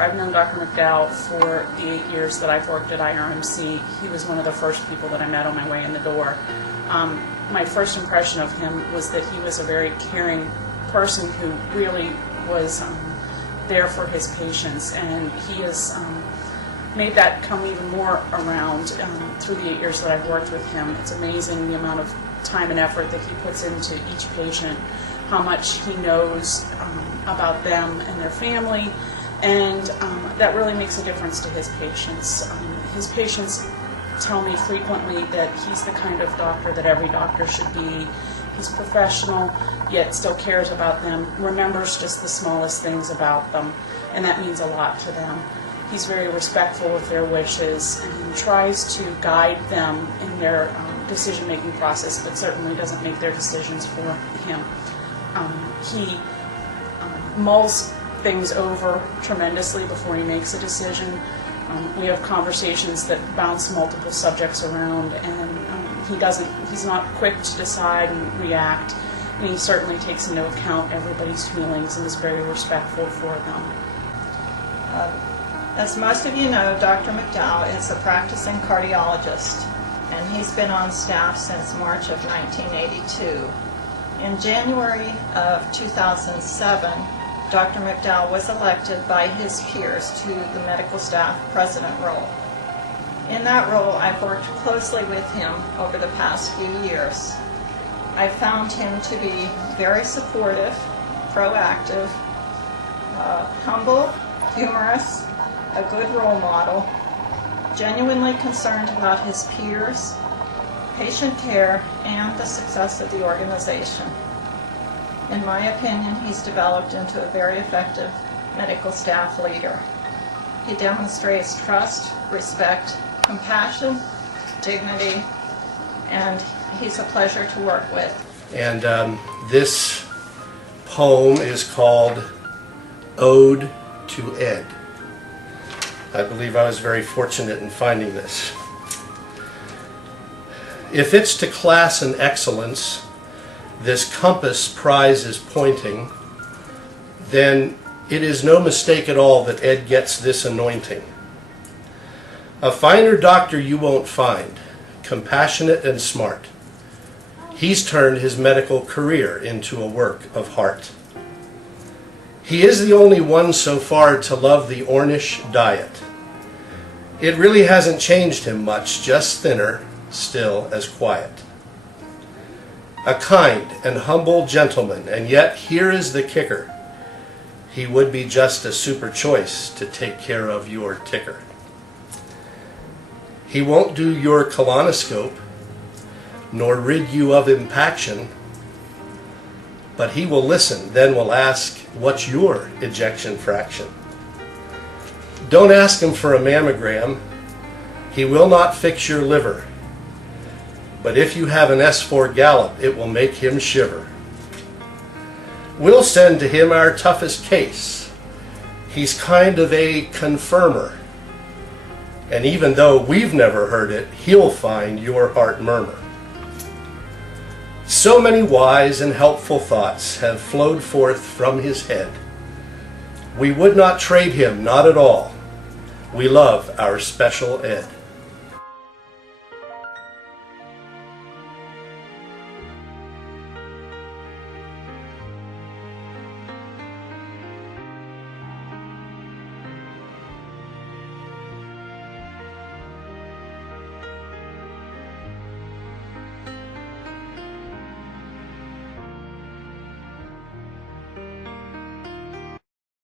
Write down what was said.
I've known Dr. McDowell for the 8 years that I've worked at IRMC. He was one of the first people that I met on my way in the door. My first impression of him was that he was a very caring person who really was there for his patients, and he has made that come even more around through the 8 years that I've worked with him. It's amazing the amount of time and effort that he puts into each patient, how much he knows about them and their family, and that really makes a difference to his patients. His patients tell me frequently that he's the kind of doctor that every doctor should be. He's professional, yet still cares about them, remembers just the smallest things about them, and that means a lot to them. He's very respectful of their wishes and tries to guide them in their decision-making process, but certainly doesn't make their decisions for him. He mulls things over tremendously before he makes a decision. We have conversations that bounce multiple subjects around, and he's not quick to decide and react, and he certainly takes into account everybody's feelings and is very respectful for them. As most of you know, Dr. McDowell is a practicing cardiologist, and he's been on staff since March of 1982. In January of 2007, Dr. McDowell was elected by his peers to the medical staff president role. In that role, I've worked closely with him over the past few years. I found him to be very supportive, proactive, humble, humorous, a good role model, genuinely concerned about his peers, patient care, and the success of the organization. In my opinion, he's developed into a very effective medical staff leader. He demonstrates trust, respect, compassion, dignity, and he's a pleasure to work with. And this poem is called Ode to Ed. I believe I was very fortunate in finding this. If it's to class and excellence this compass prize is pointing, then it is no mistake at all that Ed gets this anointing. A finer doctor you won't find, compassionate and smart. He's turned his medical career into a work of heart. He is the only one so far to love the Ornish diet. It really hasn't changed him much, just thinner, still as quiet. A kind and humble gentleman, and yet here is the kicker. He would be just a super choice to take care of your ticker. He won't do your colonoscope, nor rid you of impaction, but he will listen, then will ask, what's your ejection fraction? Don't ask him for a mammogram. He will not fix your liver. But if you have an S4 gallop, it will make him shiver. We'll send to him our toughest case. He's kind of a confirmer. And even though we've never heard it, he'll find your heart murmur. So many wise and helpful thoughts have flowed forth from his head. We would not trade him, not at all. We love our special Ed.